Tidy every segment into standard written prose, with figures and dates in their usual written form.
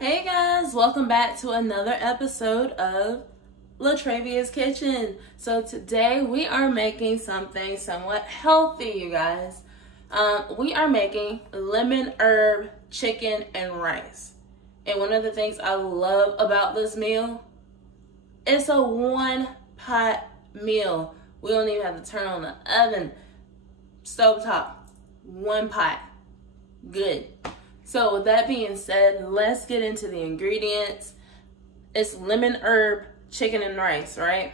Hey guys, welcome back to another episode of Latravia's Kitchen. So today we are making something somewhat healthy, you guys. We are making lemon herb chicken and rice. And one of the things I love about this meal, it's a one pot meal. We don't even have to turn on the oven. Stovetop, one pot, good. So with that being said, let's get into the ingredients. It's lemon herb chicken and rice, right?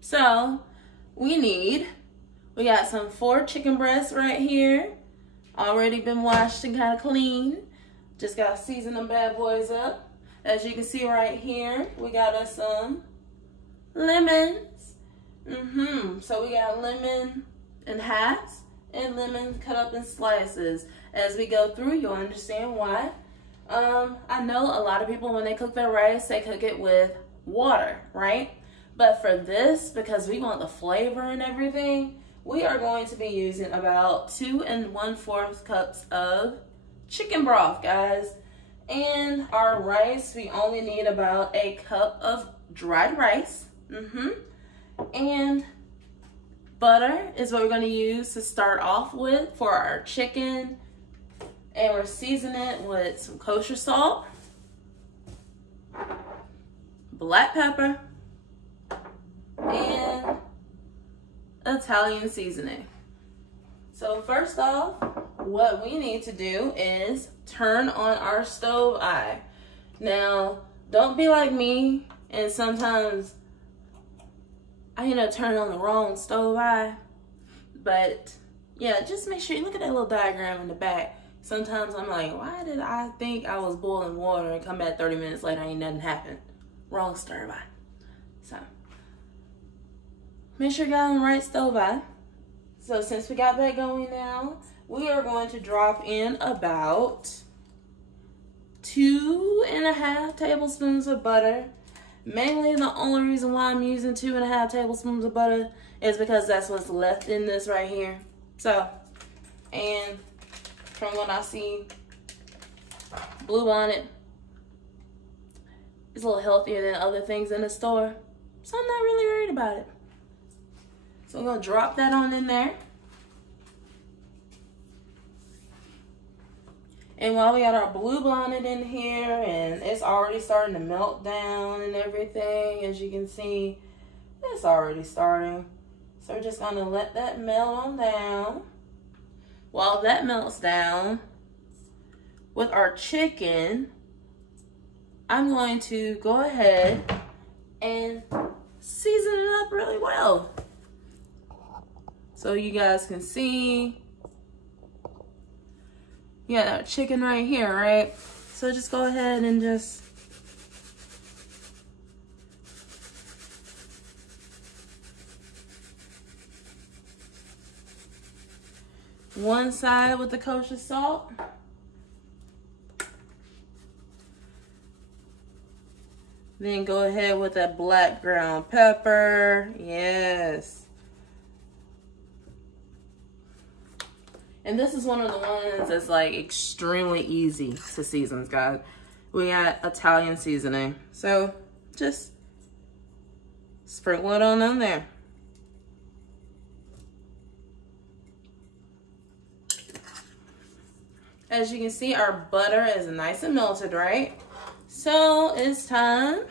So we got some 4 chicken breasts right here. Already been washed and kind of clean. Just got to season them bad boys up. As you can see right here, we got us some lemons. So we got lemon in halves and lemon cut up in slices. As we go through, you'll understand why. I know a lot of people, when they cook their rice, they cook it with water, right? But for this, because we want the flavor and everything, we are going to be using about 2 1/4 cups of chicken broth, guys. And our rice, we only need about a cup of dried rice. And butter is what we're going to use to start off with for our chicken. And we're seasoning it with some kosher salt, black pepper, and Italian seasoning. So first off, what we need to do is turn on our stove eye. Now, don't be like me and sometimes I turn on the wrong stove eye. But yeah, just make sure you look at that little diagram in the back. Sometimes I'm like, why did I think I was boiling water and come back 30 minutes later, ain't nothing happened? Wrong stove eye. So, make sure you got on the right stove eye. So since we got that going now, we are going to drop in about 2 1/2 tablespoons of butter. Mainly the only reason why I'm using 2 1/2 tablespoons of butter is because that's what's left in this right here. So, and from what I see, Blue Bonnet is a little healthier than other things in the store. So I'm not really worried about it. So I'm gonna drop that on in there. And while we got our Blue Bonnet in here and it's already starting to melt down and everything, as you can see, it's already starting. So we're just gonna let that melt on down. While that melts down, with our chicken, I'm going to go ahead and season it up really well. So you guys can see, you got our chicken right here, right? So just go ahead and just one side with the kosher salt. Then go ahead with that black ground pepper. Yes. And this is one of the ones that's like extremely easy to season, guys. We got Italian seasoning. So just sprinkle it on there. As you can see, our butter is nice and melted, right? So it's time.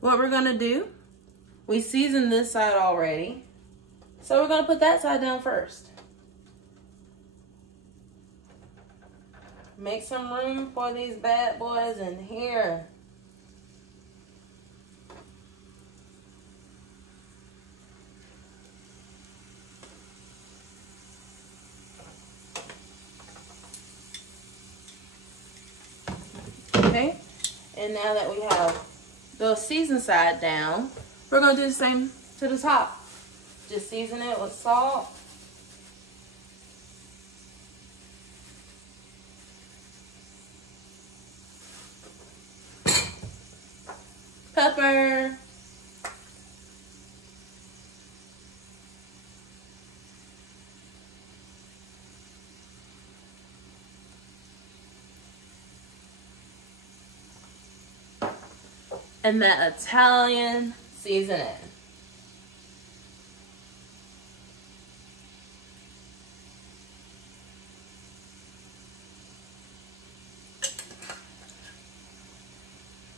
What we're gonna do, we seasoned this side already. So we're gonna put that side down first. Make some room for these bad boys in here. Okay, and now that we have the seasoned side down, we're gonna do the same to the top. Just season it with salt. Pepper. and that Italian seasoning.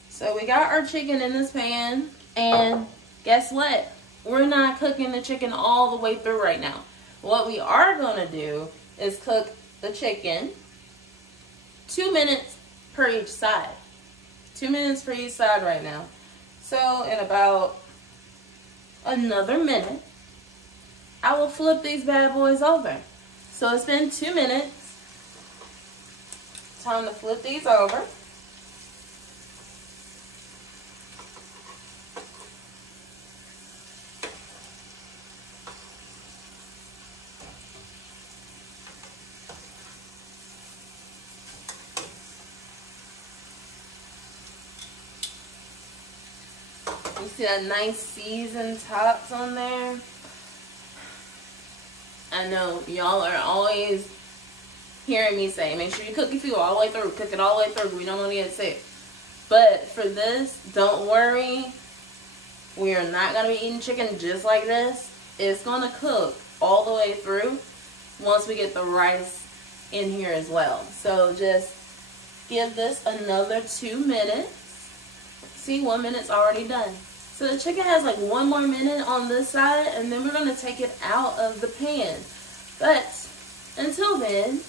So we got our chicken in this pan, and guess what? We're not cooking the chicken all the way through right now. What we are gonna do is cook the chicken 2 minutes per each side. 2 minutes per each side right now. So in about another minute, I will flip these bad boys over. So it's been 2 minutes. Time to flip these over. You see that nice seasoned tops on there? I know y'all are always hearing me say, make sure you cook your food all the way through. Cook it all the way through. We don't want to get sick. But for this, don't worry. We are not going to be eating chicken just like this. It's going to cook all the way through once we get the rice in here as well. So just give this another 2 minutes. See, 1 minute's already done. So the chicken has like 1 more minute on this side, and then we're going to take it out of the pan. But until then,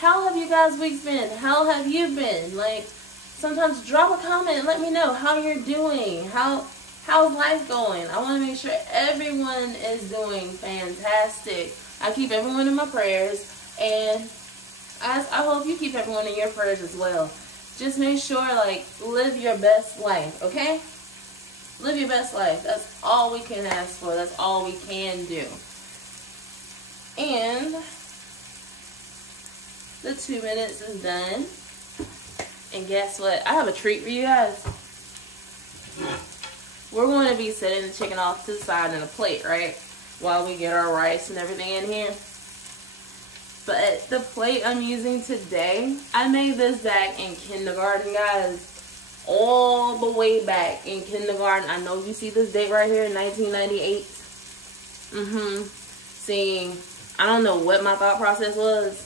how have you guys' weeks been? How have you been? Like, sometimes drop a comment and let me know how you're doing. How's life going? I want to make sure everyone is doing fantastic. I keep everyone in my prayers, and I hope you keep everyone in your prayers as well. Just make sure, like, live your best life, okay? Live your best life. That's all we can ask for. That's all we can do. And the 2 minutes is done. And guess what? I have a treat for you guys. We're going to be setting the chicken off to the side in a plate, right? While we get our rice and everything in here. But the plate I'm using today, I made this back in kindergarten, guys. All the way back in kindergarten. I know you see this date right here, 1998. See, I don't know what my thought process was,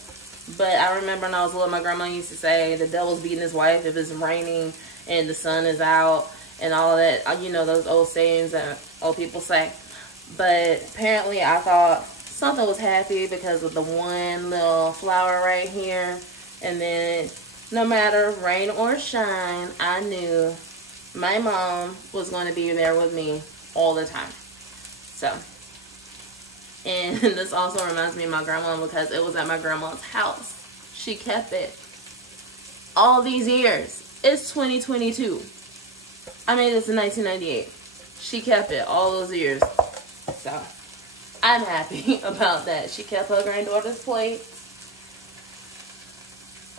but I remember when I was little, my grandma used to say, the devil's beating his wife if it's raining and the sun is out and all of that. You know, those old sayings that old people say. But apparently I thought something was happy because of the one little flower right here. And then no matter rain or shine, I knew my mom was going to be there with me all the time. So, and this also reminds me of my grandma because it was at my grandma's house. She kept it all these years. It's 2022. I made this in 1998. She kept it all those years. So, I'm happy about that. She kept her granddaughter's plate.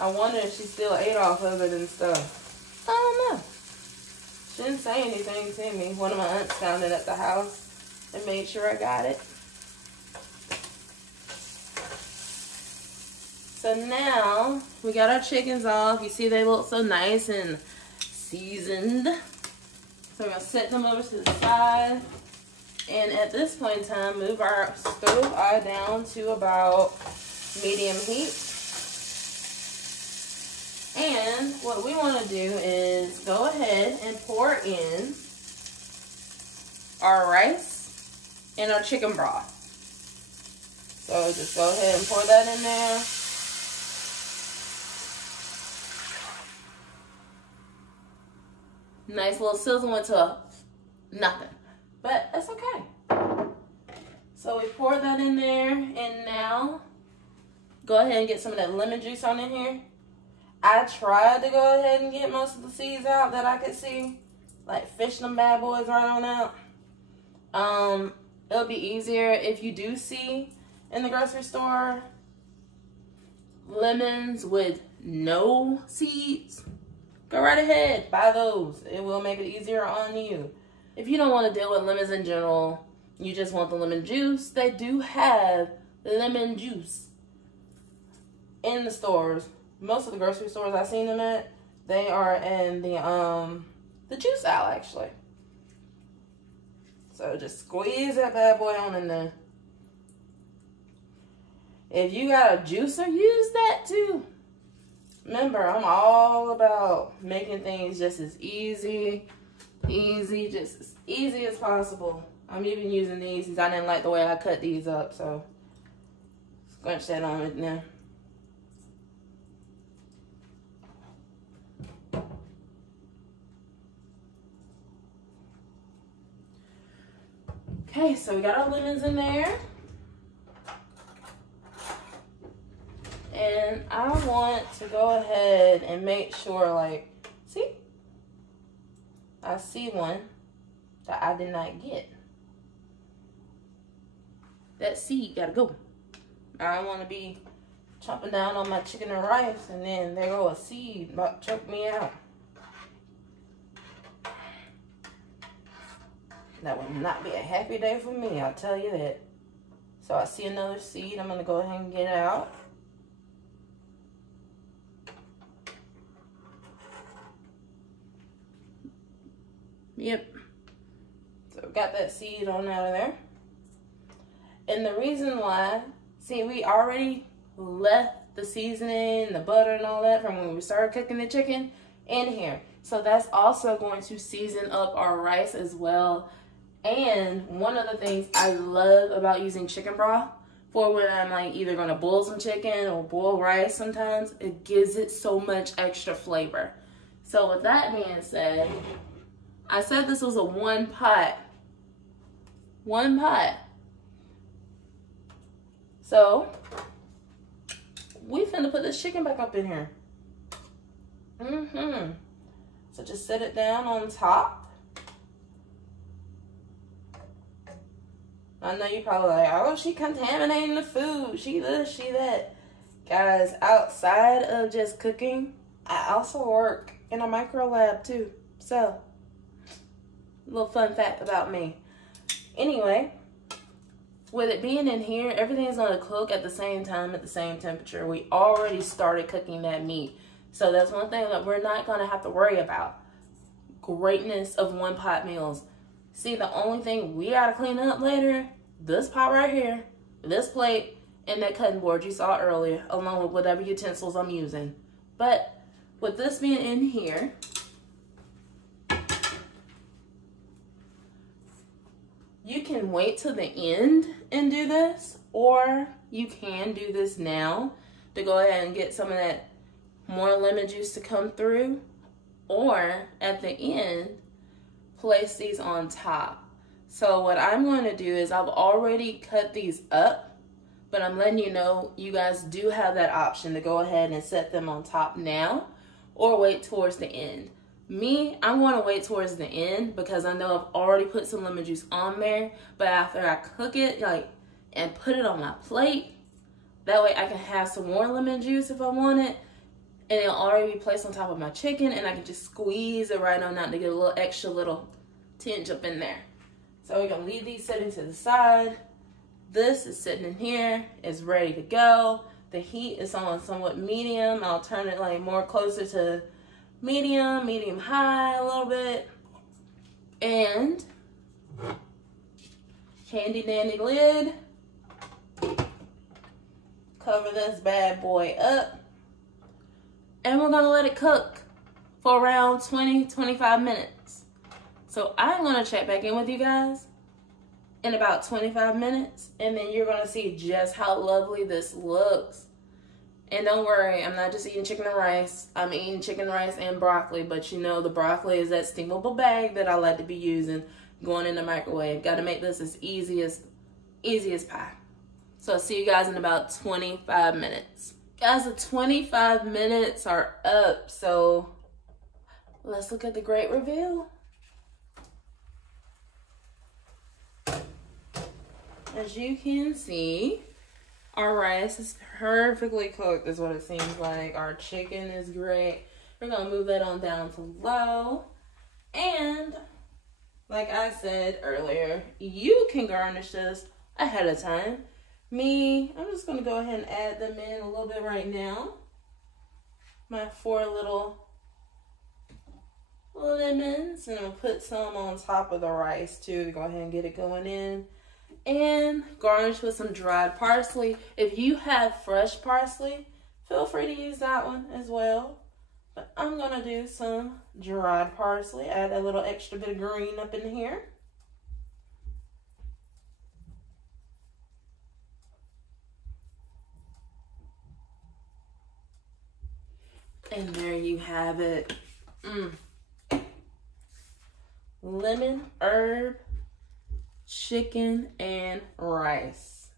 I wonder if she still ate off of it and stuff. I don't know. She didn't say anything to me. One of my aunts found it at the house and made sure I got it. So now we got our chickens off. You see they look so nice and seasoned. So we're going to set them over to the side. And at this point in time, move our stove eye down to about medium heat. And what we want to do is go ahead and pour in our rice and our chicken broth. So just go ahead and pour that in there. Nice little sizzle into nothing. But that's okay. So we pour that in there, and now go ahead and get some of that lemon juice on in here. I tried to go ahead and get most of the seeds out that I could see. Like fish them bad boys right on out. It'll be easier if you do see in the grocery store lemons with no seeds. Go right ahead, buy those. It will make it easier on you. If you don't want to deal with lemons in general, you just want the lemon juice, they do have lemon juice in the stores. Most of the grocery stores I've seen them at, they are in the the juice out, actually. So just squeeze that bad boy on in there. If you got a juicer, use that too. Remember, I'm all about making things just as easy, just as easy as possible. I'm even using these because I didn't like the way I cut these up, so scrunch that on in there. Okay, so we got our lemons in there. And I want to go ahead and make sure, like, see? I see one that I did not get. That seed gotta go. I don't want to be chopping down on my chicken and rice and then there go a seed about to choke me out. That would not be a happy day for me, I'll tell you that. So I see another seed, I'm gonna go ahead and get it out. Yep. So got that seed on out of there. And the reason why, see, we already left the seasoning, the butter and all that from when we started cooking the chicken in here. So that's also going to season up our rice as well. And one of the things I love about using chicken broth for when I'm like either gonna boil some chicken or boil rice sometimes, it gives it so much extra flavor. So with that being said, I said this was a one pot. So we finna put this chicken back up in here. So just set it down on top. I know you probably like, oh, she contaminating the food. She this, she that. Guys, outside of just cooking, I also work in a micro lab too. So, a little fun fact about me. Anyway, with it being in here, everything's gonna cook at the same time, at the same temperature. We already started cooking that meat. So that's one thing that we're not gonna have to worry about. Greatness of one pot meals. See, the only thing we gotta clean up later, this pot right here, this plate, and that cutting board you saw earlier, along with whatever utensils I'm using. But with this being in here, you can wait till the end and do this, or you can do this now to go ahead and get some of that more lemon juice to come through, or at the end, place these on top. So what I'm going to do is I've already cut these up, but I'm letting you know you guys do have that option to go ahead and set them on top now or wait towards the end. Me, I'm going to wait towards the end because I know I've already put some lemon juice on there, but after I cook it and put it on my plate, that way I can have some more lemon juice if I want it, and it'll already be placed on top of my chicken, and I can just squeeze it right on out to get a little extra little tinge up in there. So we're going to leave these sitting to the side. This is sitting in here. It's ready to go. The heat is on somewhat medium. I'll turn it like more closer to medium high a little bit. And handy dandy lid. Cover this bad boy up. And we're going to let it cook for around 20-25 minutes. So I'm going to check back in with you guys in about 25 minutes. And then you're going to see just how lovely this looks. And don't worry, I'm not just eating chicken and rice. I'm eating chicken, rice, and broccoli. But you know the broccoli is that steamable bag that I like to be using going in the microwave. Got to make this as easy as pie. So I'll see you guys in about 25 minutes. Guys, the 25 minutes are up. So let's look at the great reveal. As you can see, our rice is perfectly cooked, is what it seems like. Our chicken is great. We're going to move that on down to low. And like I said earlier, you can garnish this ahead of time. Me, I'm just going to go ahead and add them in a little bit right now. My 4 little lemons, and I'll put some on top of the rice too to go ahead and get it going in. And garnish with some dried parsley. If you have fresh parsley, feel free to use that one as well. But I'm gonna do some dried parsley, add a little extra bit of green up in here. And there you have it. Lemon, herb, chicken, and rice.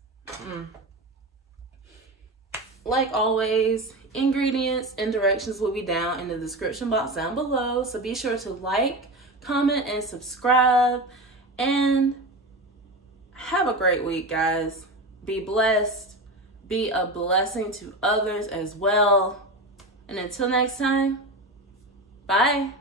Like always, ingredients and directions will be down in the description box down below. So be sure to like, comment, and subscribe. And have a great week, guys. Be blessed. Be a blessing to others as well. And until next time, bye.